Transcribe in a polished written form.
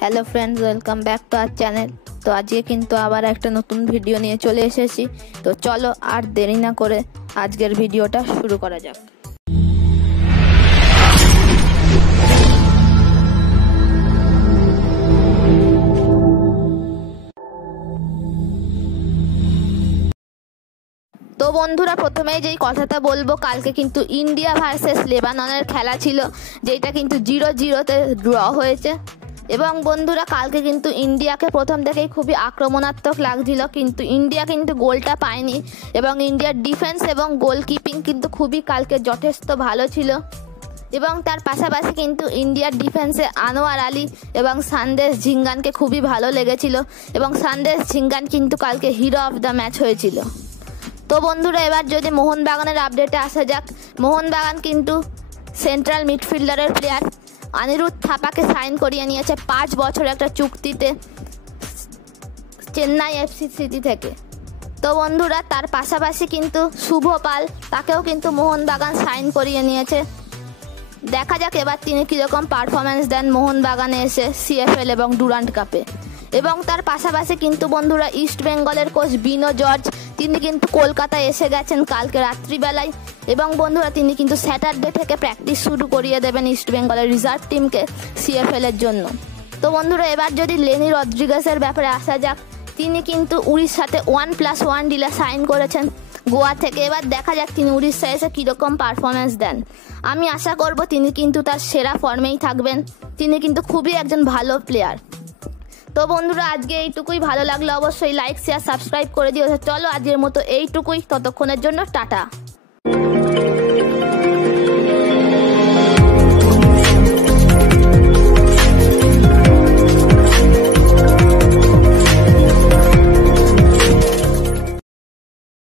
Hello friends, welcome back to our channel. তো আজকে কিন্তু আবার একটা নতুন ভিডিও নিয়ে চলে এসেছি। তো চলো আর দেরি না করে আজকের ভিডিওটা শুরু করা যাক। তো বন্ধুরা, প্রথমেই যেই কথাটা বলবো, কালকে কিন্তু ইন্ডিয়া ভার্সেস লেবাননের খেলা ছিল, যেটা কিন্তু 0-0-তে ড্র হয়েছে। এবং বন্ধুরা, কালকে কিন্তু ইন্ডিয়াকে প্রথম থেকেই খুবই আক্রমণাত্মক লাগছিল, কিন্তু ইন্ডিয়া কিন্তু গোলটা পায়নি। এবং ইন্ডিয়ার ডিফেন্স এবং গোলকিপিং কিন্তু খুবই কালকে যথেষ্ট ভালো ছিল। এবং তার পাশাপাশি কিন্তু ইন্ডিয়ার ডিফেন্সে আনোয়ার আলী এবং সন্দেশ ঝিঙ্গানকে খুবই ভালো লেগেছিল। এবং সন্দেশ ঝিঙ্গান কিন্তু কালকে হিরো অফ দ্য ম্যাচ হয়েছিল। তো বন্ধুরা, এবার যদি মোহনবাগানের আপডেটে আসা যাক, মোহনবাগান কিন্তু সেন্ট্রাল মিডফিল্ডারের প্লেয়ার অনিরুদ্ধ থাপাকে সাইন করিয়ে নিয়েছে 5 বছর একটা চুক্তিতে চেন্নাই এফসি সিটি থেকে। তো বন্ধুরা, তার পাশাপাশি কিন্তু শুভ পাল, তাকেও কিন্তু মোহনবাগান সাইন করিয়ে নিয়েছে। দেখা যাক এবার তিনি কীরকম পারফরমেন্স দেন মোহনবাগানে এসে সিএফএল এবং ডুরান্ড কাপে। এবং তার পাশাপাশি কিন্তু বন্ধুরা, ইস্ট বেঙ্গলের কোচ বিনো জর্জ, তিনি কিন্তু কলকাতায় এসে গেছেন কালকে রাত্রিবেলায়। এবং বন্ধুরা, তিনি কিন্তু স্যাটারডে থেকে প্র্যাকটিস শুরু করিয়ে দেবেন ইস্ট বেঙ্গলের রিজার্ভ টিমকে সিএফএলের জন্য। তো বন্ধুরা, এবার যদি লেনি রদ্রিগেসের ব্যাপারে আসা যাক, তিনি কিন্তু উড়িষ্যাতে 1+1 ডিলে সাইন করেছেন গোয়া থেকে। এবার দেখা যাক তিনি উড়িষ্যায় এসে কীরকম পারফরমেন্স দেন। আমি আশা করব তিনি কিন্তু তার সেরা ফর্মেই থাকবেন। তিনি কিন্তু খুবই একজন ভালো প্লেয়ার। তো বন্ধুরা, আজকে এইটুকুই। ভালো লাগলে অবশ্যই লাইক, শেয়ার, সাবস্ক্রাইব করে দিও। চলো আজকের মতো এইটুকুই, ততক্ষণের জন্য টাটা।